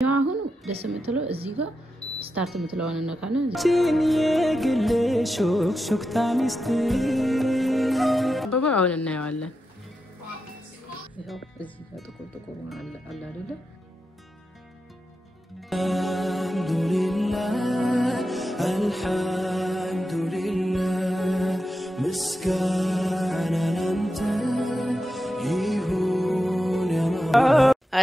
አሁን ደስ የምትለው እዚህ ጋር ስታርት የምትለውን ነካና የግል ሹክሹክታ ሚስት አበባ አሁን እናየዋለን። ይሄው እዚህ ጋር ጥቁር አለ አይደለ? አልሐምዱሊላህ ምስጋና ላንተ ይሁን ያ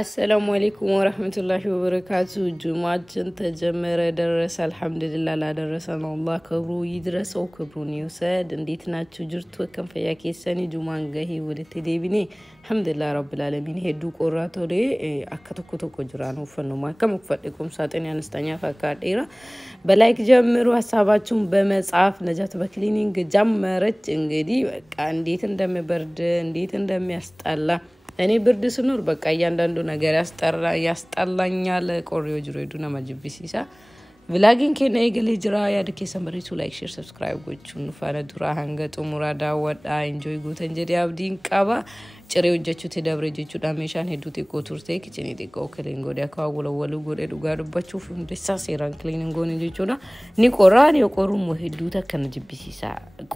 السلام عليكم ورحمة الله وبركاته. جمعة تجمر درس الحمد لله لا درسنا الله كبرو يدرس أو كبرو نيوساد نديتنا تجرت وكم في يكيسني جمعة جهي ولتديبني الحمد لله رب العالمين هدو قراتو ده أكتو كجرانو فنو ما كم وقفتكم ساعتين ينستنيا فكاريرا بلايك جمروا حساباتهم بمسعف نجات بكلينينج جمرت إنجدي كان ديتن دم برد ديتن دم يستعلا እኔ ብርድ ስኖር በቃ ያንዳንዱ ነገር ያስጠላኛል ቆሪዮ ጅሮይዱና ማጅቢሲሳ vlogging ከነ ይገለጅራ ያድከ ሰምሪቱ ላይክ ሼር ሰብስክራይብ ጎቹን ፋና ዱራ ሃንገጡ ሙራዳ ወዳ ኢንጆይ ጎተን ጀዲ አብዲን ቃባ ጭሬው ጀቹ ተደብረጀቹ ዳሜሻን ሄዱት ኢኮቱርቴ kicheni ዲቆ ከለንጎ ዲያካው ወለወሉ ጎደ ዱጋዱባቹ ፍንደሳ ሴራን ክሊኒንግ ጎን ጀቹና ኒ ቆራን የቆሩም ሄዱት ከነ ጅቢሲሳ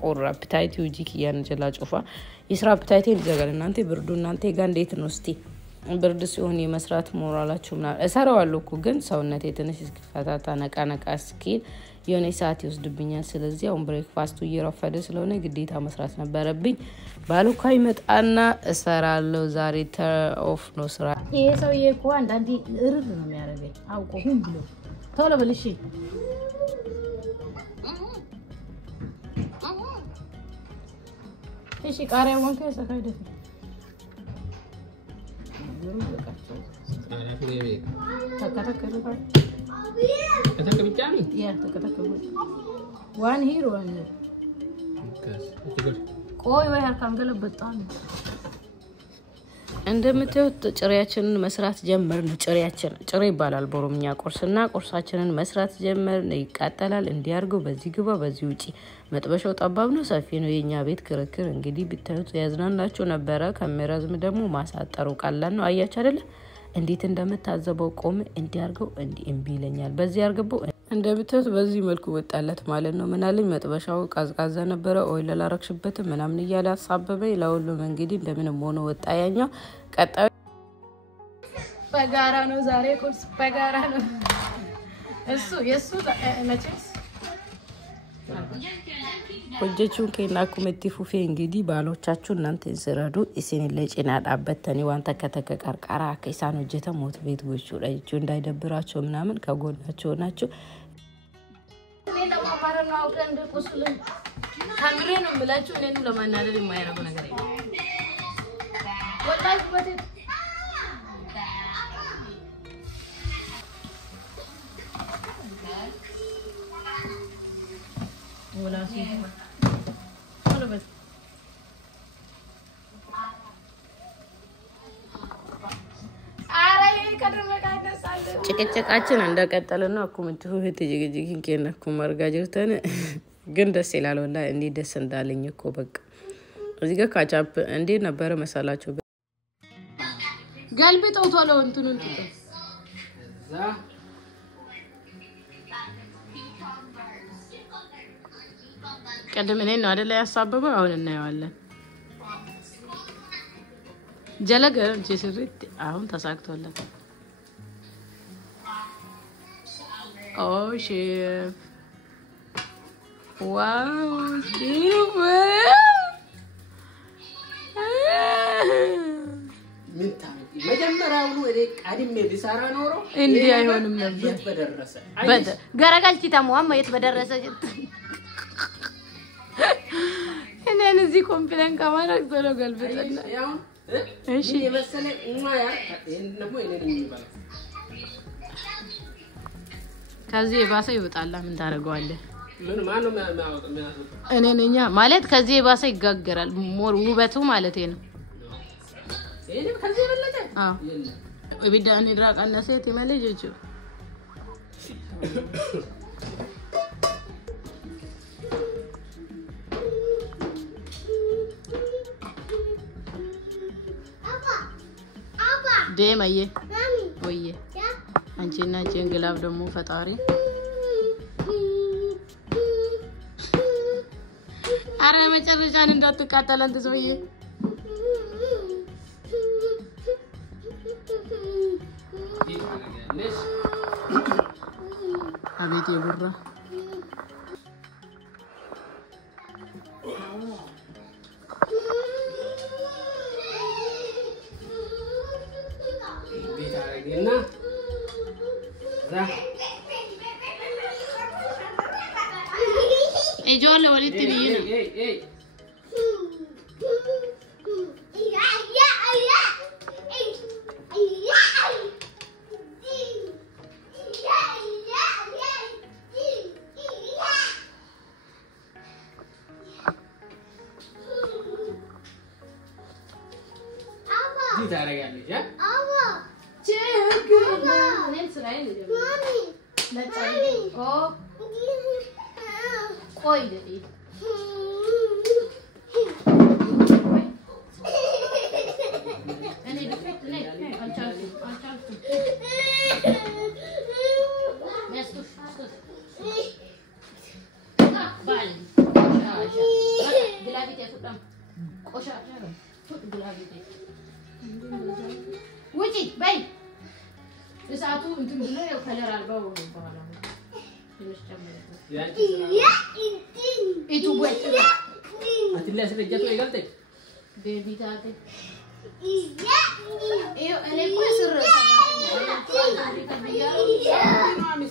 ቆራ አፕታይት ዩጂክ ያን ጀላ ጮፋ ይስራ አፕታይት ይዘጋል እናንተ ብርዱ እናንተ ጋር እንዴት ነው እስቲ ብርድ ሲሆን የመስራት ሞራላችሁ ምናምን እሰራዋለሁ እኮ ግን ሰውነቴ ትንሽ እስኪፈታታ ነቃ እስኪል የሆነ ሰዓት ይወስድብኛል ስለዚህ አሁን ብሬክፋስቱ እየረፈደ ስለሆነ ግዴታ መስራት ነበረብኝ ባሉካይ መጣና እሰራለሁ ዛሬ ኦፍ ነው ስራ ይሄ ሰውዬ እኮ አንዳንዴ እርር ነው የሚያደርገኝ አውቆ ሁን ብሎ ቶሎ በልሽ እሺ ቃሪያውን ከሰካይደ One here, one here. ቆይ ወይ አርካም ገለበጣን እንደምታዩት ጭሪያችንን መስራት ጀመርን ጭሬ ይባላል በኦሮምኛ ቁርስና ቁርሳችንን መስራት ጀመርን ይቃጠላል እንዲያርገው በዚህ ግባ በዚህ ውጪ መጥበሻው ጠባብ ነው ሰፊ ነው የኛ ቤት ክርክር እንግዲህ ቢታዩት ያዝናናችሁ ነበረ ካሜራዝም ደግሞ ማሳጠሩ ቀላል ነው አያችሁ አይደለ እንዴት እንደምታዘበው ቆም እንዲያርገው እንቢለኛል በዚህ ያርገበው እንደምታዩት በዚህ መልኩ ወጣለት ማለት ነው ምናልኝ መጥበሻው ቃዝቃዛ ነበረ ኦይል ላረክሽበት ምናምን ይያላ ሳበበይ ለሁሉም እንግዲህ እንደምንም ሆኖ ወጣያኛው ቀጣዩ በጋራ ነው ዛሬ ቁርስ በጋራ ነው እሱ የሱ መቼስ ወጀቹን ከናኩመቲ ፉፌ እንግዲህ ባሎቻችሁ እናንተ ዝረዱ እሲን ለጭና ዳበተኒ ዋንተ ከተከቀርቀራ ከይሳን ወጀተ ሞት ቤት ጎቹ ላይቹ እንዳይደብራቸው ምናምን ከጎናቸው ናቸው እኔ ለማማረና አውቀን እንደቁስሉ ካምሬ ነው ብላችሁ እኔንም ለማናደድ የማይረጉ ነገር የለም ወጣይ ወጥ ولا شيء ولا بس ጭቅጭቃችን እንደቀጠለና አኩምቱ ህትጅግጅግን ከነኩ ማርጋጅተን ግን ደስ ይላል ወላሂ እንዴ ደስ እንዳለኝ እኮ በቃ እዚህ ጋር ካቻፕ እንዴ ነበር መሰላችሁ ገልብጠው ቶሎ እንትኑን ጥቶ ዛ ቀደም እኔ ነው አይደል ያሳበበው አሁን እናየዋለን ጀለገ ጀስሪት አሁን ተሳክቶለት ኦ ሼፍ ዋው ሼፍ ምንታ መጀመሪያው ነው እኔ ቀድሜ ቢሰራ ኖሮ እንዴ አይሆንም ነበር በደረሰ ገረጋልቲ ተሟማ የት በደረሰ እኔ እዚህ ኮምፕሌን ካማራክ ቶሎ ገልብጠና እሺ የመሰለ ያ እንደሞ እኔ ይባላል ከዚህ ባሰ ይወጣላ ምን ታረጋዋለህ ምን ማን ነው የሚያወጣው እኔ ነኛ ማለት ከዚህ ባሰ ይጋገራል ሞር ውበቱ ማለት ነው እኔ ከዚህ በለጠ ወቢዳኒ ድራቃና ሴት ይመለጀቹ ደማዬ ወዬ እጄና እጄን ግላብ ደግሞ ፈጣሪ አረ መጨረሻን እንዳትቃጠል አንተ ሰውዬ አቤት ይብራ ቤታረግና ዛ እጆለ ወልትኒ ነው ታረጋለሽ አዎ ችግር ነን ስራዬ ነው ማሚ ኦ ቆይ ደዲ እኔ ድፍት ነኝ አልቻልኩም መስቱሽ ባል ግላቢት ያፈጣም ቆሻሻ ነው ግላቢት ውጪ በይ እሳቱ እንትን ብሎ ያው ከለር አልባው በኋላ ትንሽ ጨምረው ኢቱ ወጥ አትላስ ረጃቱ ይገልጠኝ ቤቢታቴ እዩ እኔ ቆስር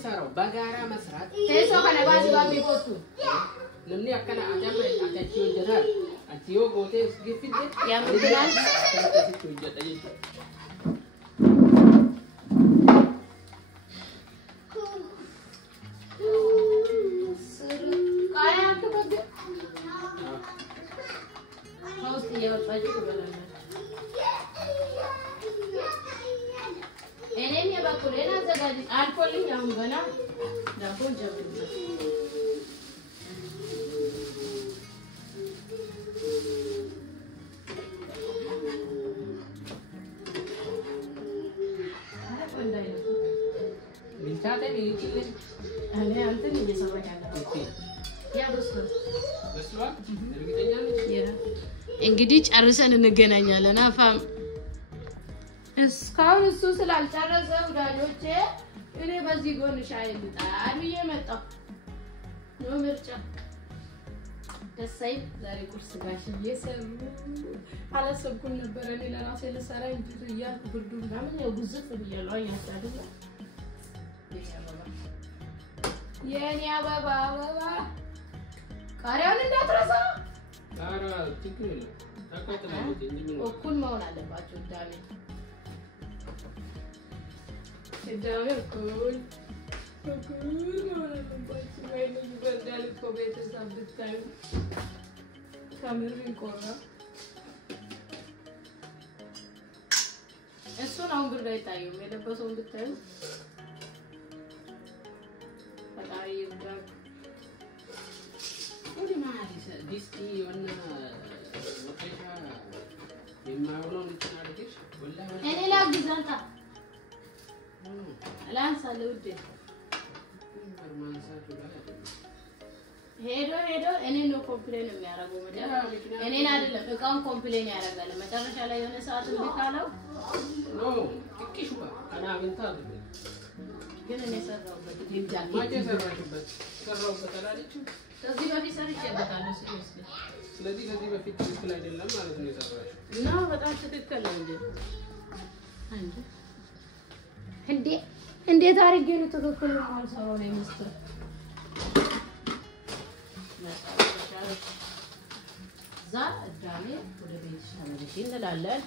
ሰራው በጋራ መስራት ተይሶ ከነባዚ ባቢ ቆጡ ለምን ያከና አጃማ አታቺው ጀታር አቲዮ ጎቴ ግፊት ያምራል እኔም የበኩሌን አዘጋጅ አልፎልኝ አሁን ገና ዳቦ ጀምሩ ሚልቻቴ ሚልቺ እኔ አንተን እየሰራህ ያለው ያ በስሏል እርግጠኛ ነኝ እንግዲህ ጨርሰን እንገናኛለን አፋም እስካሁን እሱ ስላልጨረሰ ወዳጆቼ እኔ በዚህ ጎን ሻይ ልጣል ብዬ መጣሁ ነው ምርጫ ደሳይ ዛሬ ቁርስ ጋሽዬ ሰሩ አላሰብኩም ነበር እኔ ለራሴ ልሰራ እንጂ ያ ብርዱ ምናምን ያው ጉዝፍ ብያለሁ አያሳደለ የኔ አበባ ቃሪያውን እንዳትረሳ ቃራ ችግር የለም ታቆጥላለች እንጂ ምን እኩል መሆን አለባችሁ ዳሜ ዳሜ እኩል መሆን አለባችሁ ወይኔ ይበርዳል እኮ ቤተሰብ ብታዩ ከምር ይቆራ እሱን አሁን ብርድ አይታየውም የለበሰውን ብታዩ ፈጣሪ ይርዳል ወዲ ማሪስ ዲስቲ ወና ወቀሻ የማውለው ልትናደርግሽ ወላሂ እኔ ላግዛታ ላንሳ ለውዴ ሄዶ እኔ ነው ኮምፕሌን የሚያደርገው መጀመሪያ እኔን አይደለም እቃውን ኮምፕሌን ያደርጋል መጨረሻ ላይ የሆነ ሰዓት ልካለው ኖ ትክሽባ አና አብንታ ግን እኔ ሰራውበት ይብጃል ማጀ ሰራውበት አላለች ከዚህ በፊት ሰርቼበታለሁ ስለዚህ ከዚህ በፊት ትክክል አይደለም ማለት ነው የሰራሽ እና በጣም ትክክል ነው እንዴ እንዴት አድርጌ ነው ትክክል ነው አልሰራው ነው ሚስተር ዛ እዳሜ ወደ ቤት ሻለሽ እንላለን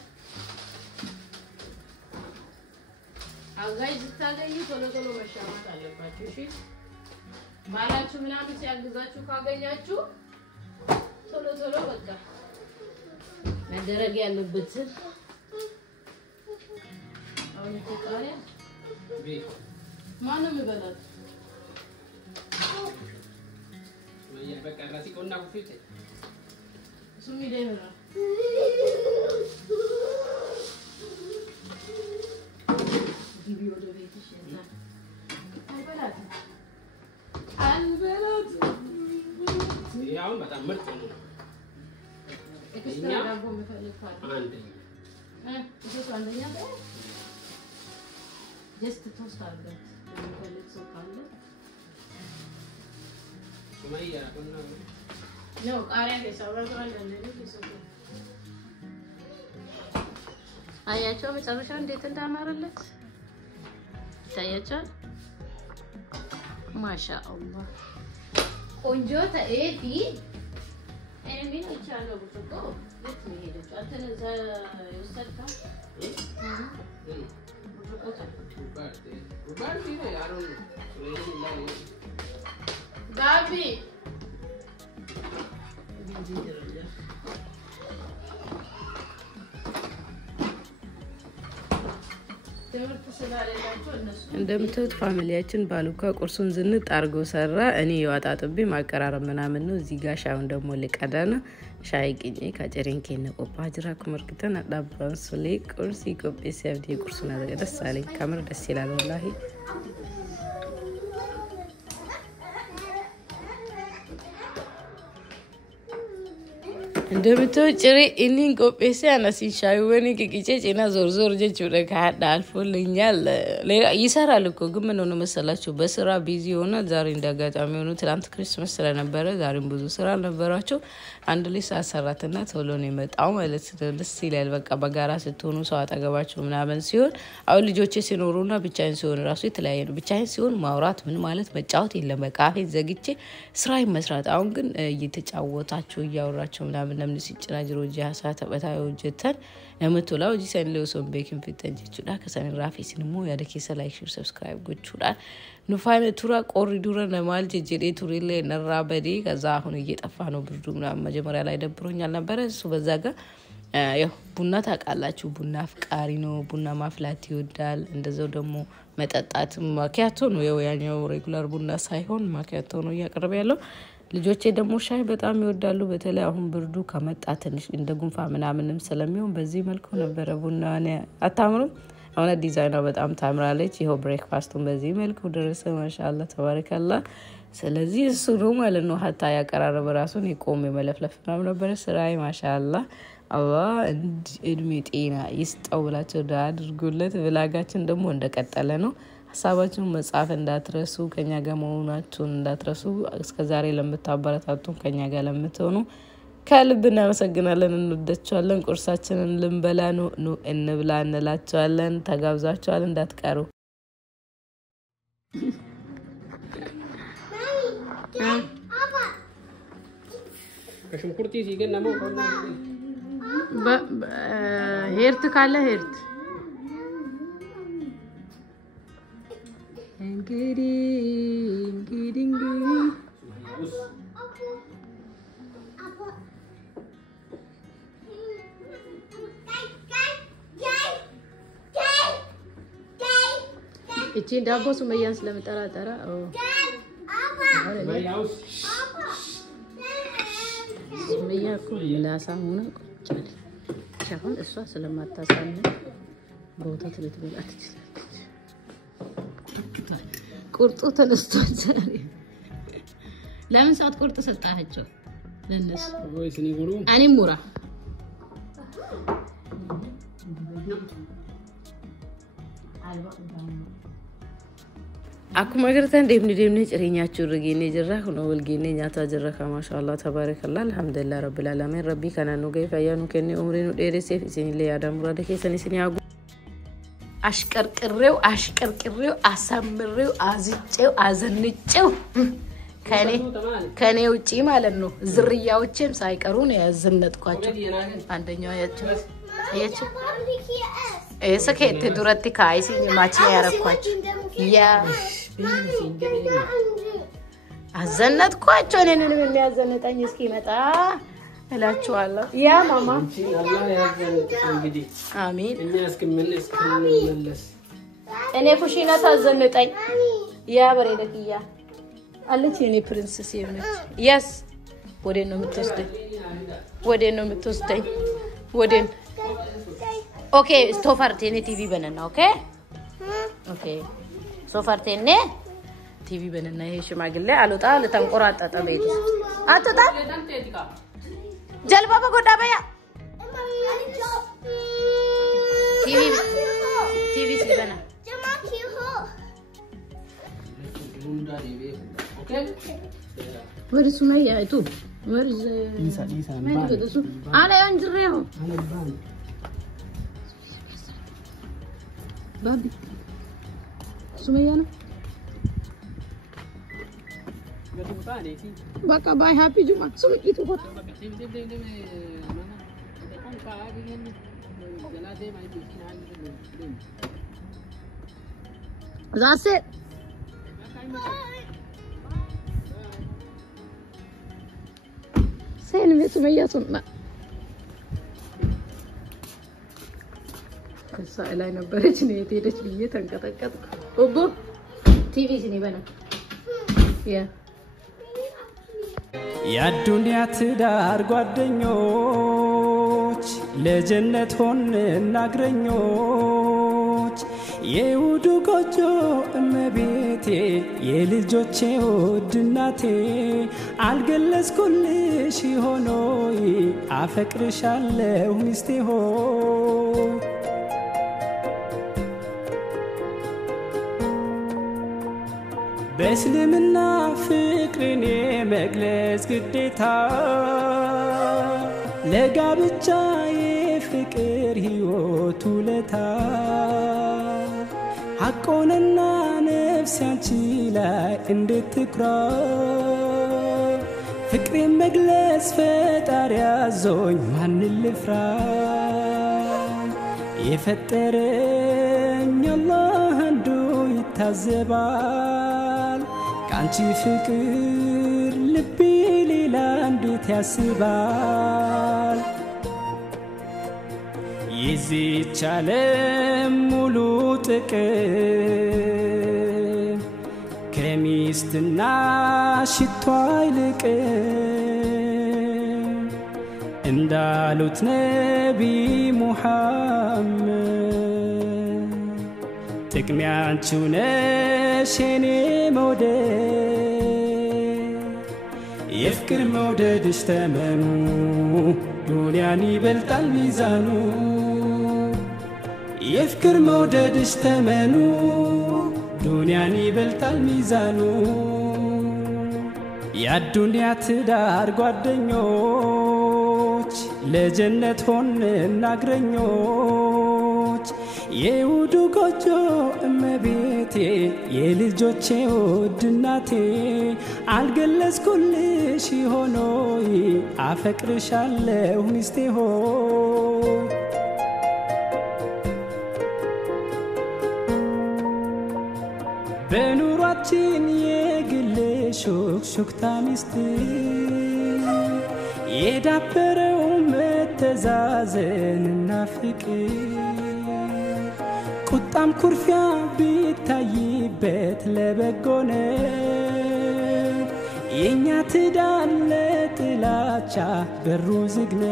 አጋይ ዝታገኙ ቶሎ ቶሎ መሻማት አለባችሁ እሺ ባላችሁ ምናምን ሲያግዛችሁ ካገኛችሁ ቶሎ ቶሎ በቃ መደረግ ያለበት አሁን ተቃሪያ ቤት ማንም ይበላል ወይ በቃ ራሲ ቆና ኩፊት ሱሚ ደህና ቪዲዮ ወደ ቤት ይሽና ይሄኛው በጣም ምርጥ ነው ኤክስትራ ዳቦ መፈልካል አንደኛ እሱ አንደኛ ነው ጀስት ቶስት አድርገን መፈልክ ሰው ካለ ሱማያ ነው ቃሪያ ከሰራው አንደኛ ነው አያቸው መጨረሻ እንዴት እንዳማረለት ታያቻል ማሻአላህ ቆንጆ ተኤፊ እኔ ይቻላል ብትቆ ለት መሄደች አንተን እዛ ይወሰድካ ጋቢ እንደምታዩት ፋሚሊያችን ባሉካ ቁርሱን ዝንጥ አርጎ ሰራ እኔ ያጣጥቤ ማቀራረብ ምናምን ነው እዚህ ጋር ሻውን ደግሞ ለቀዳና ሻይ ቅኝ ካጨሬንኬ ነቆፓ ጅራ ኩመርክተን አዳባን ሱሌ ቁርስ ኢትዮጵያ ሲያብዲ ቁርሱና ደስ አለኝ ካሜራ ደስ ይላል ወላሂ እንደምታው ጭሬ ኢኒን ቆጴሲ አናሲ ሻይወኒ ከቂጨጭና ዞር ጀቹ ለካዳ አልፎልኛል ሌላ ይሰራል እኮ ግን ምን ሆነ መሰላችሁ በስራ ቢዚ ሆነ ዛሬ እንዳጋጣሚ ሆነ ትላንት ክሪስማስ ስለነበረ ዛሬም ብዙ ስራ ነበራቸው አንድ ልጅ አሰራትና ቶሎ ነው የመጣው ማለት ነው ደስ ይላል በቃ በጋራ ስትሆኑ ሰው አጠገባችሁ ምናምን ሲሆን አሁን ልጆቼ ሲኖሩና ብቻዬን ሲሆን ራሱ የተለያየ ነው ብቻዬን ሲሆን ማውራት ምን ማለት መጫወት የለም በቃ አፌን ዘግቼ ስራይ መስራት አሁን ግን እየተጫወታችሁ እያወራችሁ ምናምን ለምን ሲጭናጅሮ ጃሳ ተበታዩ ጀተን ለምትላው ጂሰንለው ሶም ቤኪን ፍተን ጅቹዳ ከሰን ራፊ ሲንሞ ያደከሰ ላይክ ሼር ሰብስክራይብ ጎቹዳ ኑፋነ ቱራ ቆሪዱራ ነማል ጀጀዴ ቱሪሌ ነራበዲ ከዛ አሁን እየጠፋ ነው ብርዱ ምናምን መጀመሪያ ላይ ደብሮኛል ነበር እሱ በዛ ጋር ያው ቡና ታቃላችሁ ቡና አፍቃሪ ነው ቡና ማፍላት ይወዳል እንደዛው ደግሞ መጠጣት ማኪያቶ ነው ያኛው ሬጉላር ቡና ሳይሆን ማኪያቶ ነው ያቀርብ ያለው ልጆቼ ደግሞ ሻይ በጣም ይወዳሉ በተለይ አሁን ብርዱ ከመጣ ትንሽ እንደ ጉንፋ ምናምንም ስለሚሆን በዚህ መልኩ ነበር ቡናዋን አታምሩም አሁን ዲዛይኗ በጣም ታምራለች ይሄው ብሬክፋስቱን በዚህ መልኩ ደረሰ ማሻአላ ተባረከላ ስለዚህ እሱ ነው ማለት ነው ሀታ ያቀራረበ ራሱን ይቆም የመለፍለፍ ምናምን ነበር ስራይ ማሻአላ አላህ እድሜ ጤና ይስጠው ብላችሁ ዳ አድርጉለት ብላጋችን ደግሞ እንደቀጠለ ነው ሐሳባችሁን መጻፍ እንዳትረሱ ከኛ ጋር መሆናችሁን እንዳትረሱ እስከዛሬ ለምታበረታቱን ከኛ ጋር ለምትሆኑ ከልብ እናመሰግናለን እንወዳችኋለን ቁርሳችንን ልንበላ ነው እንብላ እንላችኋለን ተጋብዛችኋል እንዳትቀሩ ከሽንኩርት ሲገና ነው ሄርት ካለ ሄርት እንግዲህ እቺ ዳቦ ሱመያን ስለምጠራጠራ ሱመያ እኮ ላሳሙና ቁጭ ሻሁን እሷ ስለማታሳምን በወተት ልትበላ ትችላለች ቁርጡ ተነስቷል ዛሬ ለምን ሰዓት ቁርጥ ሰጣቸው ለነሱ ወይስ ንጉሩ አኔ ሙራ አኩማ ገርተን ደምኔ ጭሪኛችሁ ረጊኔ ጀራህ ነው ወልጊኔ ኛታ ጀራካ ማሻአላህ ተባረከላህ አልহামዱሊላህ ረብል ዓለሚን ረቢ ከናኑ ገይፋያኑ ከኔ ኡምሪኑ ዴሬሴፍ ሲኒለ ያዳምራ ደከሰኒ ሲኒያጉ አሽቀርቅሬው አሳምሬው አዝጬው አዘንጬው ከኔ ውጪ ማለት ነው ዝርያዎችም ሳይቀሩ ነው ያዘነጥኳቸው አንደኛው ያቸው እሰከተ ዱረቲ ካይሲኝ ማቺ ያረኳቸው ያ አዘነጥኳቸው እኔንም የሚያዘነጣኝ እስኪ መጣ እላችኋለሁ ያ ማማ አላህ ያዘንጥ እንግዲህ አሜን እኛ እስከምንመለስ እኔ ኩሽና ታዘነጣኝ ያ በሬደክያ አለች የኔ ፕሪንሰስ የሆነች ያስ ወዴን ነው የምትወስደኝ ወዴን ኦኬ ስቶፈርቴኔ ቲቪ በነና ኦኬ ሶፈርቴኔ ቲቪ በነና ይሄ ሽማግሌ አልወጣ ለተንቆራጣጣ ቤት أتوتا جلبا بقودا بيا TV سيبنا Where is Sumaya? Itu. Where is? Isa. Ana yang jereo. Babi. Sumaya na. Baka bye happy Juma. Sumi itu kot. That's it. Sen vet Sumaya sunna. Kasa elai ነበረች ነው የሄደች ብዬ ተንቀጠቀጥኩ ኦቦ ቲቪ ስኒ በና ያ የአዱንያ ትዳር ጓደኞች ለጀነት ሆነን አግረኞች የውዱ ጎጆ እመቤቴ የልጆቼ ውድ እናቴ አልገለጽኩልሽ ሆኖይ አፈቅርሻለሁ ሚስቴ ሆይ በእስልምና ፍቅርን መግለጽ ግዴታ ለጋብቻ የፍቅር ህይወት ውለታ ሐቆንና ነፍስ ያንቺ ላይ እንድትኩራ ፍቅርን መግለጽ ፈጣሪ አዞኝ ማን ልፍራ የፈጠረኝ አላህ አንዱ ይታዘባል ካንቺ ፍቅር ልቤ ሌላ እንዴት ያስባል የዚች ዓለም ሙሉ ጥቅም ከሚስትና ሽቶ አይልቅም እንዳሉት ነቢ ሙሐመድ ጥቅሜ አንቺው ነሽ የኔ መውደድ የፍቅር መውደድሽ ተመኑ ዱንያን ይበልጣል ሚዛኑ የፍቅር መውደድሽ ተመኑ ዱንያን ይበልጣል ሚዛኑ የአዱንያ ትዳር ጓደኞች ለጀነት ሆነን አግረኞች የውዱ ጎጆ እመቤቴ የልጆቼ ውድ እናቴ አልገለጽኩልሽ ሆኖይ አፈቅርሻለሁ ሚስቴ ሆይ በኑሯችን የግል ሹክሹክታ ሚስጥር የዳበረው መተዛዘንና ፍቅር ቁጣም ኩርፊያ ቢታይበት ለበጎነ የኛ ትዳር ለጥላቻ በሩ ዝግነ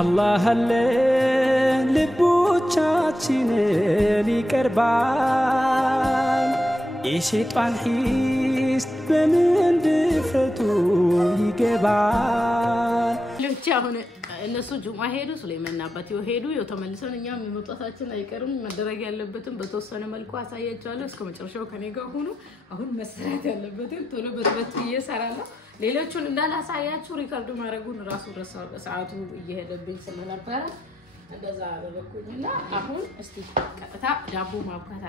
አላህ አለ ልቦቻችንን ይቀርባል የሸይጣን ሒስ በምን ድፍረቱ ይገባል ልብቻ ሆነ እነሱ ጁማ ሄዱ ሱሌማን አባቴው ሄዱ የተመለሰን እኛም መውጣታችን አይቀርም መደረግ ያለበትን በተወሰነ መልኩ አሳያቸዋለሁ እስከ መጨረሻው ከኔ ጋር ሆኖ አሁን መሰራት ያለበትን ቶሎ በትበት እየሰራለሁ ሌሎቹን እንዳላሳያችሁ ሪካርድ ማድረጉን ራሱ ረሳው ሰዓቱ እየሄደብኝ ስለነበረ እንደዛ አደረኩኝና አሁን እስቲ ቀጥታ ዳቦ ማብካት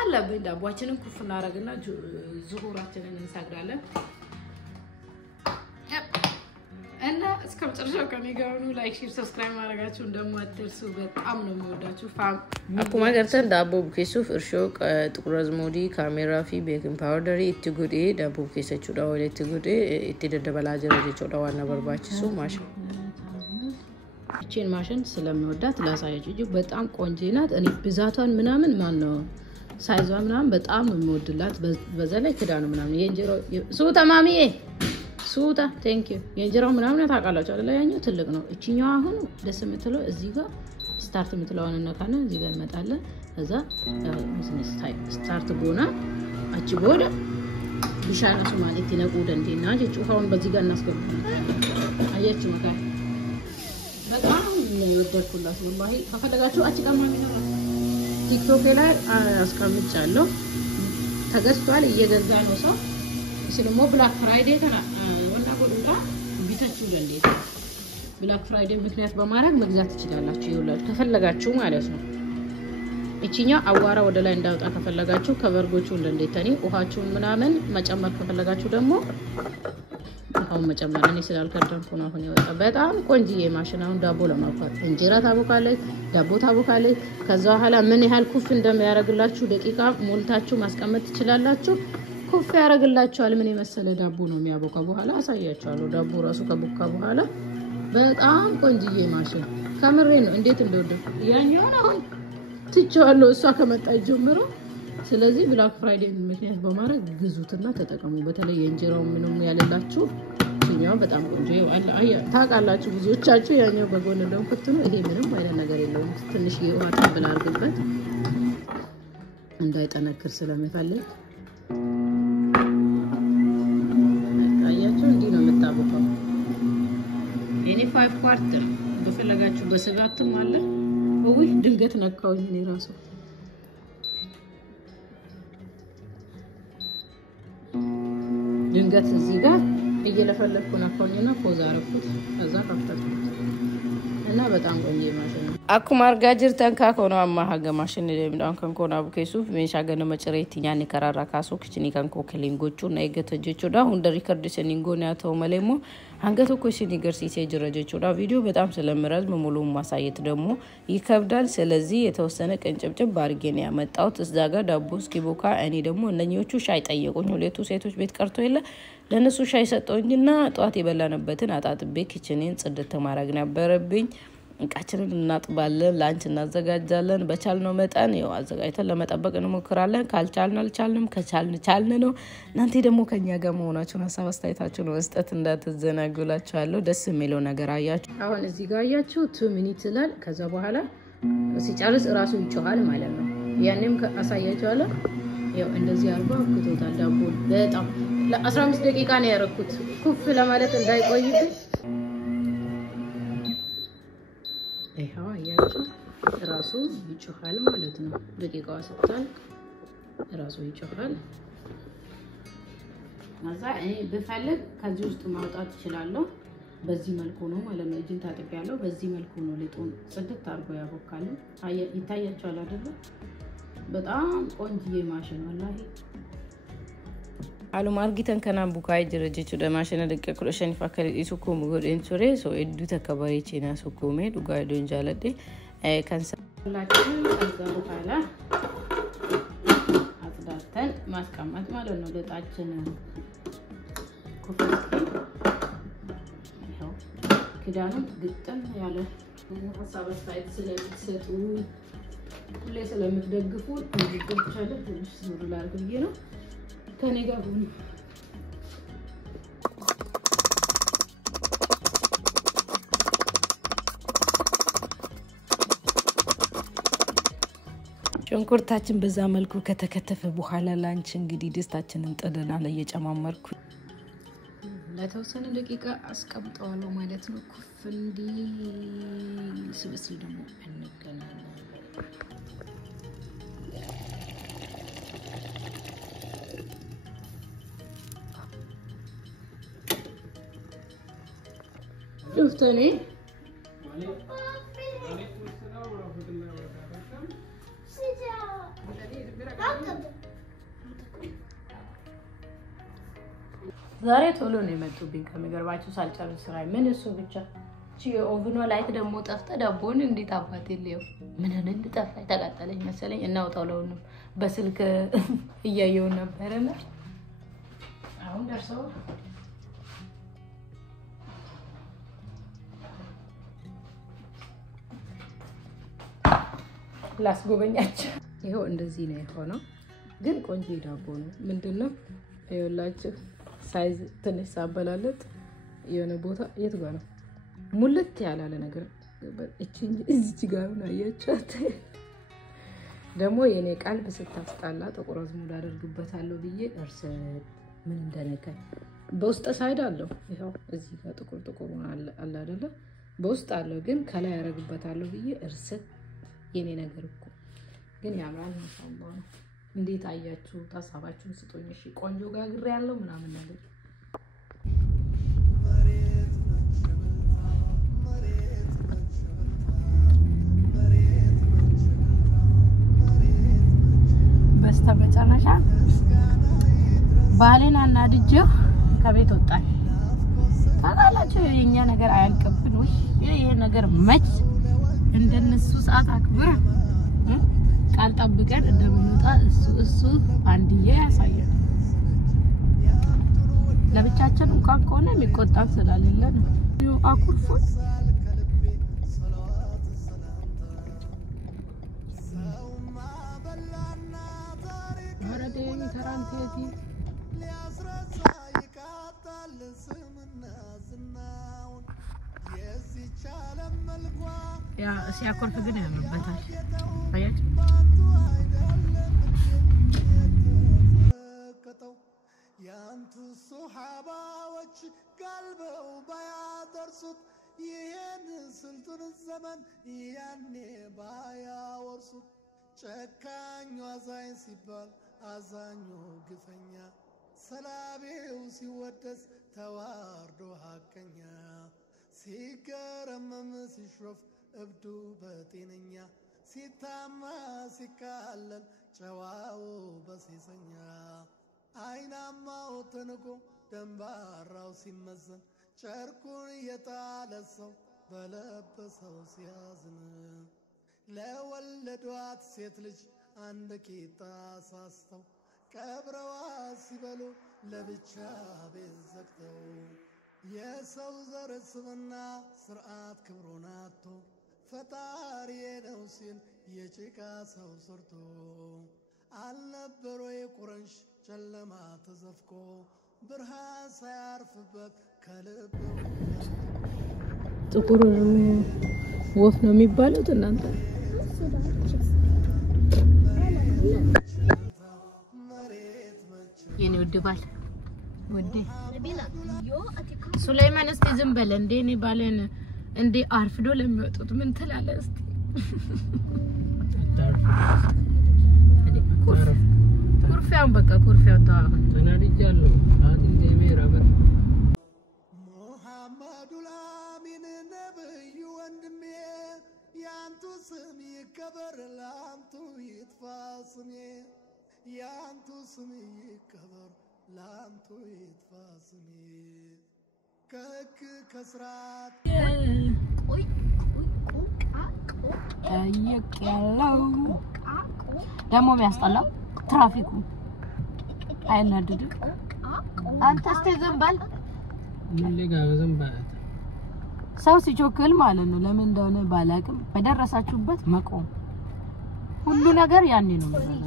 አለብኝ ዳቦአችንን ኩፍ እናረግና ዙሁራችንን እንሰግዳለን እና እስከ መጨረሻው ከኔ ጋር ሆኑ ላይክ ሼር ሰብስክራይብ ማድረጋችሁ እንደማትርሱ በጣም ነው የምወዳችሁ ፋም አኩማ ገርተን ዳቦ ቡኬሱፍ እርሾ ጥቁር አዝሙዲ ካሜራ ፊ ቤኪንግ ፓውደር ኢትጉዲ ዳቦ ቡኬሰቹ ዳወለ ኢትጉዲ ኢትደደበላጀ ወዲቾ ዳዋና በርባችሱ ማሽን እቺን ማሽን ስለምወዳት ላሳያችሁ እጅግ በጣም ቆንጆ ናት እኔ ብዛቷን ምናምን ማን ነው ሳይዟ ምናምን በጣም የምወድላት በዛ ላይ ክዳኑ ምናምን የእንጀሮ ሱታ ማሚዬ ሱታ ቴንክ ዩ የእንጀራው ምናምን ታቃላችሁ አይደል ያኛው ትልቅ ነው እቺኛው አሁን ደስ የምትለው እዚህ ጋር ስታርት የምትለውን ነካና እዚህ ጋር እንመጣለን ከዛ ስታርት ቦና አቺ ቦዳ بشارة سمالي تنقودن دينا جيشوهون بزيقا الناس قبل أياتي مكان በጣም ወደድኩላት والله ከፈለጋችሁ አጭቃማ ነው ቲክቶክ ላይ አስቀምጫለሁ ተገዝቷል እየገዛ ነው ሰው ስለሞ ብላክ ፍራይዴ ተና ወና ጎዱራ ቢታችሁ ለንዴ ብላክ ፍራይዴ ምክንያት በማድረግ መግዛት ትችላላችሁ ይውላችሁ ከፈለጋችሁ ማለት ነው እቺኛ አዋራ ወደ ላይ እንዳውጣ ከፈለጋችሁ ከበርጎቹ እንደንዴተኒ ውሃችሁን ምናምን መጨመር ከፈለጋችሁ ደግሞ አሁን መጨመር እኔ ስላልከደንኩ ነው አሁን ይወጣ በጣም ቆንጂዬ ማሽን አሁን ዳቦ ለማውጣት እንጀራ ታቦካለች ዳቦ ታቦካለች ከዛ በኋላ ምን ያህል ኩፍ እንደሚያደርግላችሁ ደቂቃ ሞልታችሁ ማስቀመጥ ትችላላችሁ ኩፍ ያደርግላችኋል ምን የመሰለ ዳቦ ነው የሚያቦካው በኋላ አሳያችኋለሁ ዳቦ ራሱ ከቦካ በኋላ በጣም ቆንጂዬ ማሽን ከምሬ ነው እንዴት እንደወደድኩ ያኛው አሁን ትቻለሁ እሷ ከመጣች ጀምሮ ስለዚህ ብላክ ፍራይዴ ምክንያት በማድረግ ግዙትና ተጠቀሙ በተለይ የእንጀራው ምንም ያለላችሁ እኛው በጣም ቆንጆ ይዋል አያ ታቃላችሁ ብዙዎቻችሁ ያኛው በጎን ደም ከተኑ ይሄ ምንም አይነት ነገር የለውም ትንሽ የውሃ ተብላ አርግበት እንዳይጠነክር ስለሚፈልግ አያችሁ እንዴ ነው መጣበቀው እኔ 5 ኳርተር በፈለጋችሁ በሰባትም አለ ወይ ድንገት ነካውኝ እኔ ራሱ ድንገት እዚህ ጋር እየለፈለኩ ነካውኝና ፖዝ አረኩት ከዛ ከፍተኩት እና በጣም ቆንጆ ማሽን ነው akkuma argaa jirtan ka kono amma haga machine deemdaan kan kono abukesuuf meeshaa gana macireetti nyaanni karaarraa kaasuu kichini kan kookeliin gochuun eeggata jechuudha hunda record isiniin goone haa ta'u malee immoo hanga tokko isin agarsiisee jira jechuudha ቪዲዮ በጣም ስለምረዝም ሙሉውን ማሳየት ደግሞ ይከብዳል ስለዚህ የተወሰነ ቀንጨብጨብ አድርጌ ነው ያመጣሁት እዛ ጋር ዳቦ እስኪቦካ እኔ ደግሞ እነኞቹ ሻይ ጠየቁኝ ሁለቱ ሴቶች ቤት ቀርቶ የለ ለነሱ ሻይ ሰጠውኝና ጧት የበላነበትን አጣጥቤ ኪችኔን ጽድት ማድረግ ነበረብኝ እቃችንን እናጥባለን ላንች እናዘጋጃለን በቻልነው መጠን ያው አዘጋጅተን ለመጠበቅ እንሞክራለን ካልቻልን አልቻልንም ከቻልን ቻልን ነው እናንተ ደግሞ ከኛ ጋር መሆናችሁን ሐሳብ አስተያየታችሁን መስጠት እንዳትዘናጉላችኋለሁ ደስ የሚለው ነገር አያችሁ አሁን እዚህ ጋር አያችሁ 2 ሚኒት ይላል ከዛ በኋላ ሲጨርስ ራሱ ይጮሃል ማለት ነው ያንንም አሳያችኋለሁ ያው እንደዚህ አርጎ አክቶታል ዳቦ በጣም ለ15 ደቂቃ ነው ያረኩት ኩፍ ለማለት እንዳይቆይብኝ ይሄው አያችሁ ራሱ ይጮሃል ማለት ነው ደቂቃው አስጥቷል ራሱ ይጮሃል ማዛ እኔ በፈልግ ከዚህ ውስጥ ማውጣት ይችላል በዚህ መልኩ ነው ማለት ነው እጅን ታጥቢያለሁ በዚህ መልኩ ነው ሊጡን ጽድት አርጎ ያቦካል ይታያችኋል አይደል በጣም ቆንጆ ማሽን ወላሂ አሉ ማርጊተን ከናን ቡካይ ጅረጅቹ ደማሽነ ደቀ ኩለሽን ፈከለ ኢሱኮ ሙጎድ ኢንቱሬ ሶ ኤዱ ተከባሪ ቼና ሱኮሜ ዱጋይ ዶንጃለዴ ካንሰላችን ከዛ በኋላ አጥዳተን ማስቀመጥ ማለት ነው ለጣችን ኮፈስ ይሄው ክዳኑ ግጥም ያለ ሐሳብ አስተያየት ስለምትሰጡ ሁሌ ስለምትደግፉ እንዲገቻለ ትንሽ ዙር ላርግዬ ነው ከኔ ጋር ሁሉ ሽንኩርታችን በዛ መልኩ ከተከተፈ በኋላ ላንች እንግዲህ ድስታችንን ጥደናል እየጨማመርኩ ለተወሰነ ደቂቃ አስቀምጠዋለሁ ማለት ነው ኩፍ እንዲ ስብስል ደግሞ እንገናኛለን ዱፍተኔ ዛሬ ቶሎ ነው የመጡብኝ ከመገርባችሁ ሳልጨርስ ስራ ምን እሱ ብቻ እቺ ኦቭኖ ላይት ደግሞ ጠፍተ ዳቦን እንዴት አባቴ ሊው ምን እንደጠፋ ተቃጠለኝ መሰለኝ እናውጣው ለሁሉም በስልክ እያየው ነበርና አሁን ደርሰው ላስጎበኛችሁ ይሄው እንደዚህ ነው የሆነው ግን ቆንጆ ዳቦ ነው ምንድነው ይኸውላችሁ ሳይዝ ትንሽ ሳበላለት የሆነ ቦታ የት ጋር ነው ሙልት ያላለ ነገር እዚህ ጋር ነው ያያችሁት ደግሞ የኔ ቃልብ ስታስጣላ ጥቁር አዝሙድ አደርግበታለሁ ብዬ እርሰት ምን እንደነካኝ በውስጥ ሳይድ አለው ይሄው እዚህ ጋር ጥቁር አለ አይደለ በውስጥ አለው ግን ከላይ ያረግበታለሁ ብዬ እርሰት የኔ ነገር እኮ ግን ያምራል ማሻአላህ እንዴት አያችሁ ታሳባችሁን ስጡኝ እሺ ቆንጆ ጋግሬ ያለው ምናምን ነገር በስተመጨረሻ ባሌን አናድጄው ከቤት ወጣኝ ታላላችሁ የኛ ነገር አያልቅብን ወይ ይሄ ነገር መች እንደነሱ ሰዓት አክብር ቃል ጠብቀን እንደምንወጣ እሱ አንድዬ ያሳያል ለብቻችን እንኳን ከሆነ የሚቆጣን ስላልሌለ ነው አኩርፉ አረዴ ተራንቴቲ ያ ሲያኮርፍ ግን ያምርበታል አያችሁ ያንቱ ሱሐባዎች ጋልበው ባያደርሱት ይሄን ስልጡን ዘመን ያኔ ባያወርሱት ጨካኙ አዛኝ ሲባል አዛኙ ግፈኛ ሰላቤው ሲወደስ ተዋርዶ ሐቀኛ ሲገረመም ሲሾፍ እብዱ በጤነኛ ሲታማ ሲካለል ጨዋው በሲሰኛ አይናማው ተንቆ ደንባራው ሲመዘን ጨርቁን የጣለ ሰው በለበሰው ሲያዝን ለወለዷት ሴት ልጅ አንድ ቂጣ ሳስተው ቀብረዋ ሲበሉ ለብቻ ቤት ዘግተው የሰው ዘር ስምና ስርዓት ክብሩን አጥቶ ፈጣሪ ነው ሲል የጭቃ ሰው ሰርቶ አልነበረ የቁረንሽ ጨለማ ተዘፍቆ ብርሃን ሳያርፍበት ከልብ ጥቁር ወፍ ነው የሚባለው እናንተ የኔ ውድባል ወዴ ሱሌማን እስቲ ዝም በለ እንዴ እኔ ባለን እንዴ አርፍዶ ለሚወጡት ምን ትላለህ እስቲ ኩርፊያውን በቃ ኩርፊያው ታው ተናድጃለሁ አጥንቴ ሜራበር ሙሐመዱ ላሚን ነብዩ ወንድሜ ያንቱ ስም ይከበር ላንቱ ይጥፋ ስሜ ያንቱ ስም ይከበር ላንቱ ይጥፋ ስሜ ከህግ ከስርዓት ያለው ደሞ የሚያስጠላው ትራፊኩ አይናደድም አንተ እስቲ ዘንባል ምን ለጋው ዘንባል ሰው ሲቾክል ማለት ነው ለምን እንደሆነ ባላቅም በደረሳችሁበት መቆም ሁሉ ነገር ያኔ ነው ማለት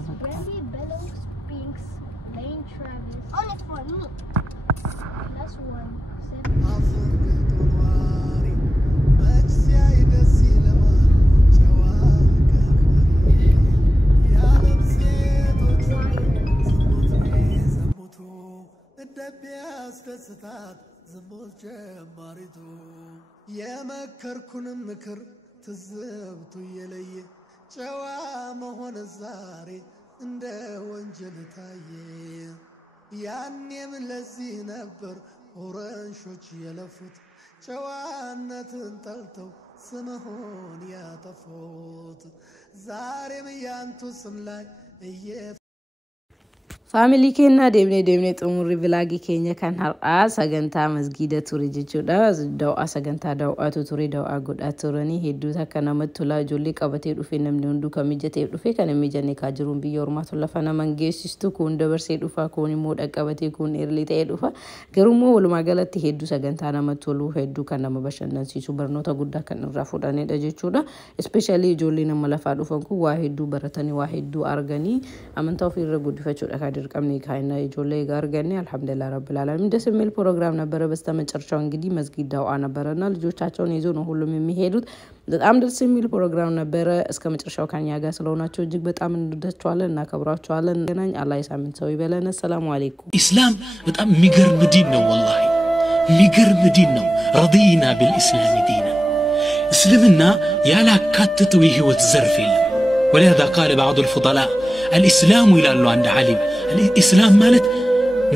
ደስታት ዝሙት ጀማሪቱ የመከርኩንም ምክር ትዝብቱ የለየ ጨዋ መሆን ዛሬ እንደ ወንጀል ታየ ያኔም ለዚህ ነበር ኦረንሾች የለፉት ጨዋነትን ጠልተው ስምሆን ያጠፉት ዛሬም ያንቱ ስም ላይ family kenna demne tumuri village kenya kan har saganta masgida turi jechuudha daw saganta daw atu turi daw agoda turani heddu takana matula jolli qabate dhufe namni hundu kamijate dhufe kan mijane ka jirun biyo ormatu lafana mangeesistu kun dabarse dhufa kun moda qabate kun erlite dhufa garumo waluma galatti heddu saganta namatulu heddu kan nama bashannan sisu barnota gudda kan rafudane da jechuudha especially jolli nama lafa dhufan ku wa heddu baratani wa heddu argani amantaw fi ragudfachuudha ቀምኒ ካይና ይጆሌ ጋር ገኔ አልহামዱሊላህ ረብል ዓለሚን ደስ የሚል ፕሮግራም ነበር በስተመጨረሻው እንግዲህ መስጊዳው አነበረና ልጆቻቸውን ይዞ ነው ሁሉም የሚሄዱት በጣም ደስ የሚል ፕሮግራም ነበር እስከ መጨረሻው ካኛ ጋር ስለሆናችሁ እጅግ በጣም እንወዳችኋለን እና ከብራችኋለን ገናኝ አላህ ሳምንት ሰው ይበለን ሰላም አለይኩም ኢስላም በጣም የሚገርም ዲን ነው والله የሚገርም ዲን ነው رضينا بالاسلام دينا እስልምና ያላካተተው የህይወት ዘርፍ የለም ولهذا قال بعض الفضلاء الاسلام ይላሉ አንድ ዓሊም الاسلام ማለት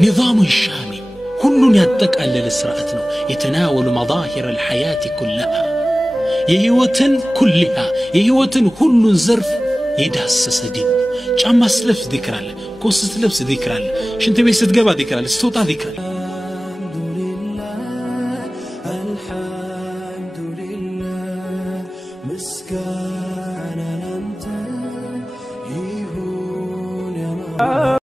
نظام شامل كلن يتقلل السرعه ነው يتناول مظاهر الحياه كلها የህይወትን كلها የህይወትን ሁሉን ዘርፍ يداسس ዲን ጫማ ስለብስ ذكر አለ ኮስ ስለብስ ذكر አለ ሽንት ቤት ስትገባ ذكر አለ ስትወጣ ذكر አለ